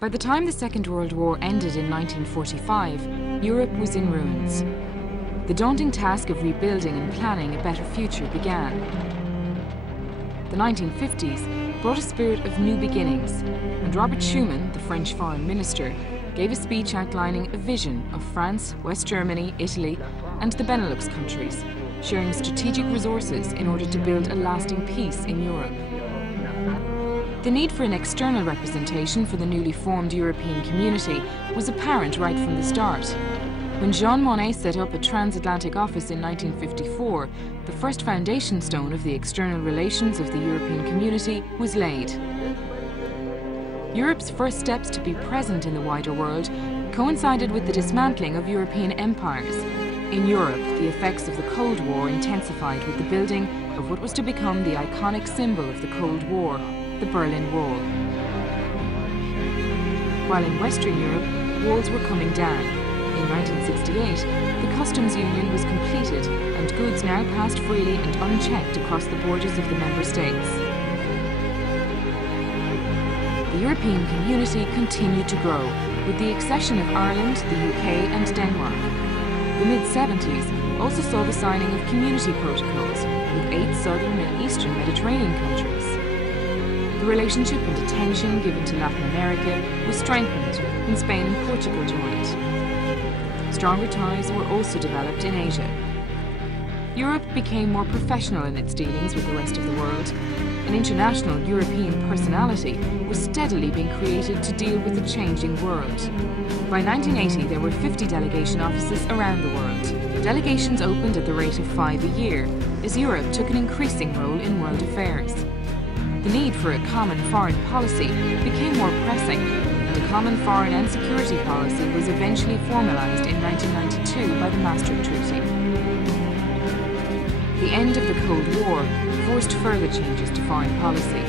By the time the Second World War ended in 1945, Europe was in ruins. The daunting task of rebuilding and planning a better future began. The 1950s brought a spirit of new beginnings, and Robert Schuman, the French foreign minister, gave a speech outlining a vision of France, West Germany, Italy, and the Benelux countries, sharing strategic resources in order to build a lasting peace in Europe. The need for an external representation for the newly formed European community was apparent right from the start. When Jean Monnet set up a transatlantic office in 1954, the first foundation stone of the external relations of the European community was laid. Europe's first steps to be present in the wider world coincided with the dismantling of European empires. In Europe, the effects of the Cold War intensified with the building of what was to become the iconic symbol of the Cold War, the Berlin Wall. While in Western Europe, walls were coming down. In 1968, the customs union was completed and goods now passed freely and unchecked across the borders of the member states. The European community continued to grow, with the accession of Ireland, the UK and Denmark. The mid-70s also saw the signing of community protocols with 8 southern and eastern Mediterranean countries. The relationship and attention given to Latin America was strengthened when Spain and Portugal joined. Stronger ties were also developed in Asia. Europe became more professional in its dealings with the rest of the world. An international European personality was steadily being created to deal with the changing world. By 1980, there were 50 delegation offices around the world. Delegations opened at the rate of 5 a year, as Europe took an increasing role in world affairs. The need for a common foreign policy became more pressing, and a common foreign and security policy was eventually formalized in 1992 by the Maastricht Treaty. The end of the Cold War forced further changes to foreign policy.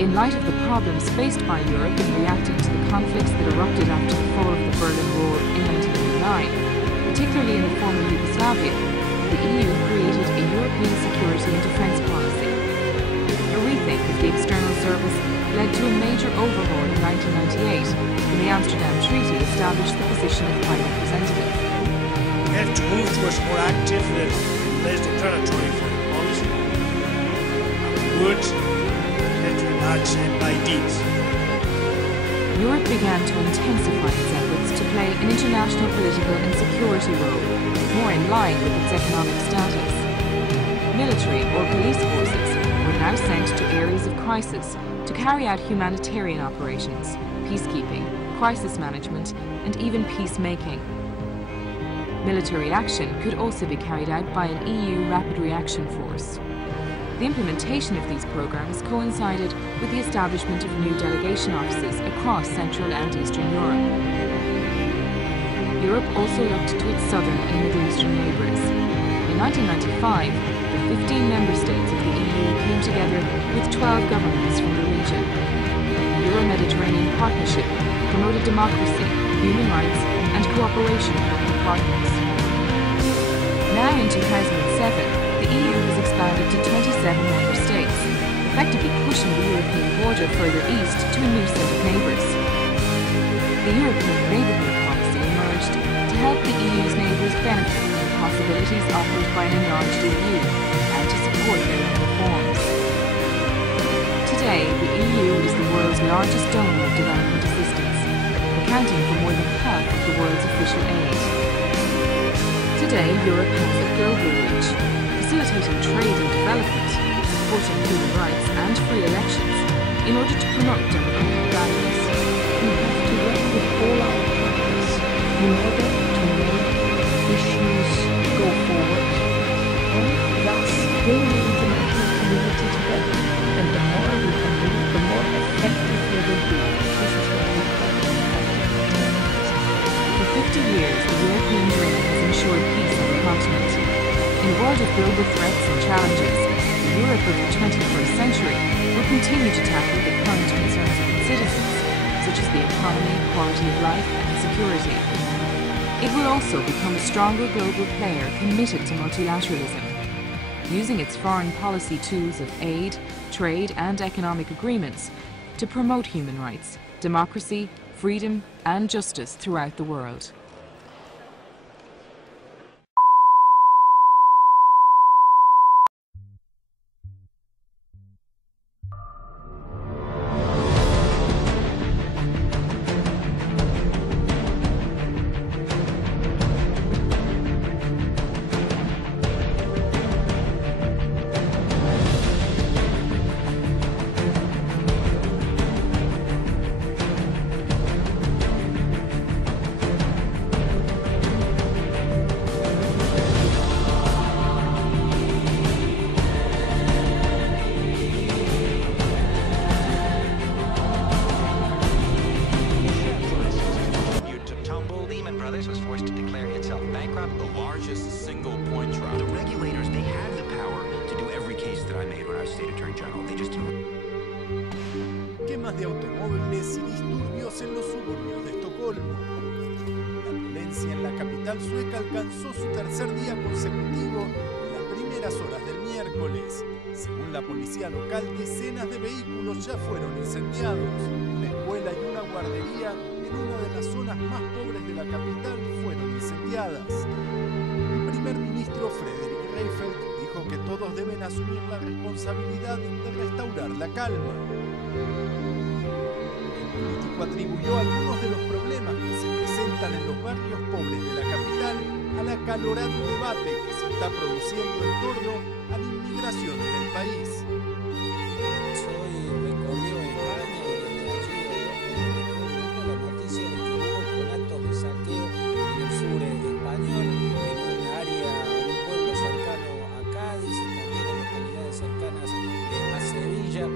In light of the problems faced by Europe in reacting to the conflicts that erupted after the fall of the Berlin Wall in 1989, particularly in the former Yugoslavia, the EU created a European security and defence policy. A rethink of the external service led to a major overhaul in 1998 when the Amsterdam Treaty established the position of High Representative. We have to move towards more active and less declaratory foreign policy. Good and to enlarge it by deeds. Europe began to intensify its efforts to play an international political and security role, more in line with its economic status. Military or police forces were now sent to areas of crisis to carry out humanitarian operations, peacekeeping, crisis management, and even peacemaking. Military action could also be carried out by an EU rapid reaction force. The implementation of these programs coincided with the establishment of new delegation offices across Central and Eastern Europe. Europe also looked to its southern and Middle Eastern neighbours. In 1995, the 15 member states of the EU came together with 12 governments from the region. The Euro-Mediterranean Partnership promoted democracy, human rights and cooperation among the partners. Now in 2007, the EU has expanded to 27 member states, effectively pushing the European border further east to a new set of neighbours. The European Neighbourhood Policy emerged to help the EU's neighbours benefit from the possibilities offered by an enlarged EU and to support their own reforms. Today, the EU is the world's largest donor of development assistance, accounting for more than half of the world's official aid. Today, Europe has a global reach, facilitating trade and development, supporting human rights and free elections in order to promote democratic values. We have to work with all our partners in order to make issues go forward and thus bring the international community together. And the more we can do, the more effective we will be. This is what we call For 50 years, the European dream has ensured peace on the continent. In a world of global threats and challenges, the Europe of the 21st century will continue to tackle the current concerns of its citizens, such as the economy, quality of life and security. It will also become a stronger global player committed to multilateralism, using its foreign policy tools of aid, trade and economic agreements to promote human rights, democracy, freedom and justice throughout the world. was forced to declare itself bankrupt. The largest single point trial. The regulators, they had the power to do every case that I made when I was State Attorney General. They just didn't. Quemas de automóviles y disturbios en los suburbios de Estocolmo. La violencia en la capital sueca alcanzó su tercer día consecutivo en las primeras horas del miércoles. Según la policía local, decenas de vehículos ya fueron incendiados. Una escuela y una guardería en una de las zonas más pobres de la capital fueron incendiadas. El primer ministro Fredrik Reinfeldt dijo que todos deben asumir la responsabilidad de restaurar la calma. El político atribuyó algunos de los problemas que se presentan en los barrios pobres de la capital al acalorado debate que se está produciendo en torno a la inmigración en el país. Hoy recorrió España y desde allí la noticia de que hubo conatos de saqueo en el sur español, en un área, en un pueblo cercano a Cádiz y también en localidades cercanas a Sevilla.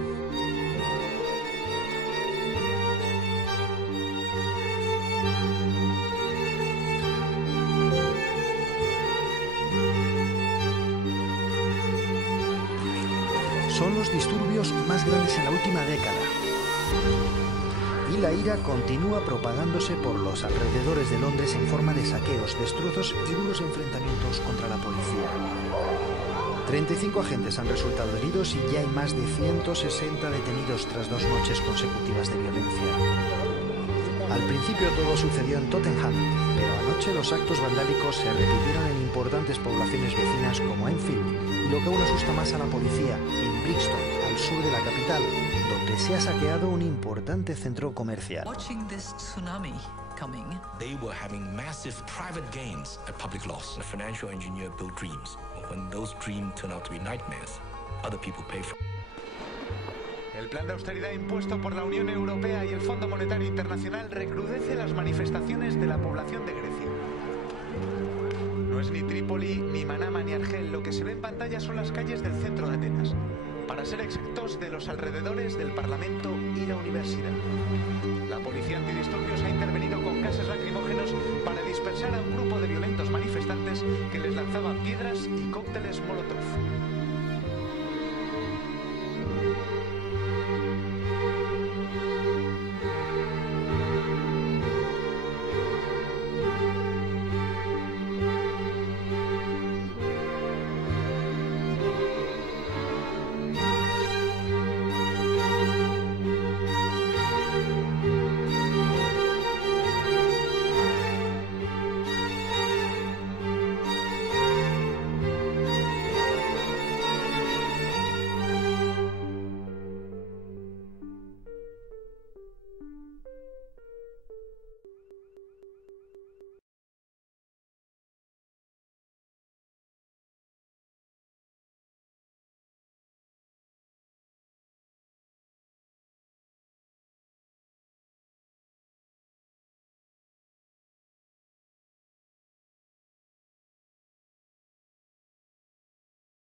Son los disturbios más grandes en la última década. Y la ira continúa propagándose por los alrededores de Londres en forma de saqueos, destrozos y duros enfrentamientos contra la policía. 35 agentes han resultado heridos y ya hay más de 160 detenidos tras 2 noches consecutivas de violencia. Al principio todo sucedió en Tottenham, pero anoche los actos vandálicos se repitieron en importantes poblaciones vecinas como Enfield y, lo que aún asusta más a la policía, en Brixton, al sur de la capital, donde se ha saqueado un importante centro comercial. Watching this tsunami coming, they were having massive private gains at public loss. A financial engineer built dreams. When those dreams turn out to be nightmares, other people pay for it. El plan de austeridad impuesto por la Unión Europea y el Fondo Monetario Internacional recrudece las manifestaciones de la población de Grecia. No es ni Trípoli, ni Manama, ni Argel. Lo que se ve en pantalla son las calles del centro de Atenas, para ser exactos, de los alrededores del Parlamento y la universidad. La policía antidisturbios ha intervenido con gases lacrimógenos para dispersar a un grupo de violentos manifestantes que les lanzaban piedras y cócteles Molotov.